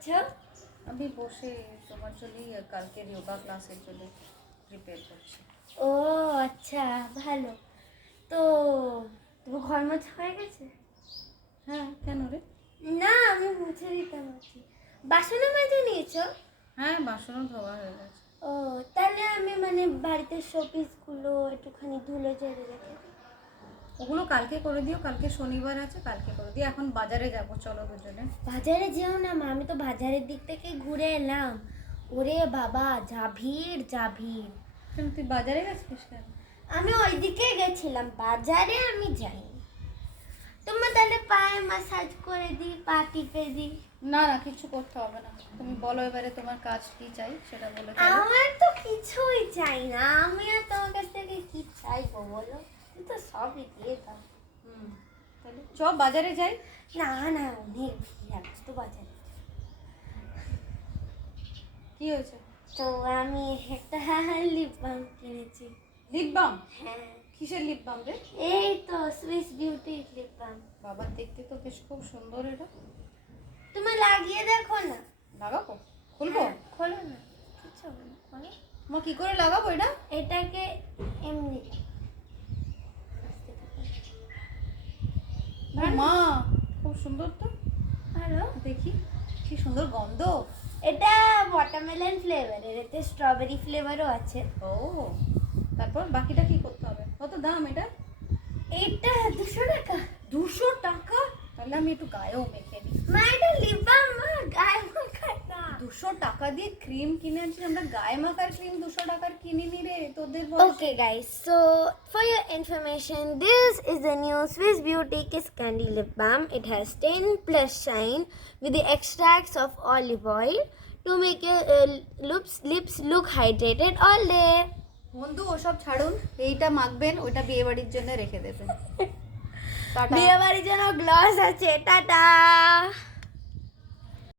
করছো? আমি বসে তোমার জন্যই কালকের যোগা ক্লাসের জন্য প্রিপেয়ার করছি। ও আচ্ছা, ভালো। তো তোমার ঘর মোছা হয়ে গেছে? হ্যাঁ, কেন রে? না, আমি মুছে দিতে বলছি। বাসনও মেজে নিয়েছো? হ্যাঁ, বাসনও ধোয়া হয়ে গেছে। ও তাহলে আমি মানে বাড়িতে শোপিসগুলো একটুখানি ধুলো ঝেড়ে রেখে দিই। ওগুলো কালকে করে দিও, কালকে শনিবার আছে, কালকে করে দিও। এখন বাজারে যাবো, চলো দুজনে। বাজারে যেও না মা, আমি তো বাজারের দিক থেকে ঘুরে এলাম। ওরে বাবা, যা ভিড় যা ভিড়। কেন তুই বাজারে গেছিস কেন? আমি ওইদিকে গেছিলাম, বাজারে আমি যাইনি। তোমার তাহলে পায়ে মাসাজ করে দিই, পা টিপে দিই। না না, কিছু করতে হবে না। তুমি বলো এবারে তোমার কাজ কি চাই সেটা বলে ফেলো। আমার তো কিছুই চাই না, আমি আর তোমার কাছ থেকে কি চাইবো বলো? তুমি তো সবই দিয়ে দাও। তাহলে চ বাজারে যাই। না না, অনেক ভিড় আছে তো বাজারে। কি হয়েছে? তো আমি একটা লিপ বাম কিনেছি। Lip balm? হ্যাঁ। কিসের লিপ বাম রে? এই তো সুইস বিউটি লিপ বাম। বাবা, দেখতে তো বেশ খুব সুন্দর এটা। তুমি লাগিয়ে দেখো না। লাগাবো? খুলবো? হ্যাঁ, খোলো না, কিছু হবে না, খোলো। মা, কি করে লাগাবো এটা? এটাকে এমনি ও মা, খুব সুন্দর তো। ভালো। দেখি, কি সুন্দর গন্ধ। এটা ওয়াটারমেলন ফ্লেভারের, এতে স্ট্রবেরি ফ্লেভারও আছে। ও, তারপর বাকিটা কি করতে হবে? কত দাম এটা? এটা 200 টাকা। 200 টাকা? তাহলে আমি একটু গায়েও মেখে নিই। মা এটা লিপ বাম, মা গায়ে মাখার না। 200 টাকা দিয়ে ক্রিম কিনে আনছি আমরা, গায়ে মাখার ক্রিম 200 টাকার কিনিনি রে তোদের। Okay guys, so for your information, this is the new Swiss Beauty Kiss Candy Lip Balm. It has 10 plus shine with the extracts of olive oil to make your lips look hydrated all day. বন্ধু, ওসব ছাড়ুন, এইটা মাখবেন, ওইটা বিয়ে বাড়ির জন্য রেখে দেবেন। টাটা। বিয়ে বাড়ির জন্য গ্লস আছে, টাটা।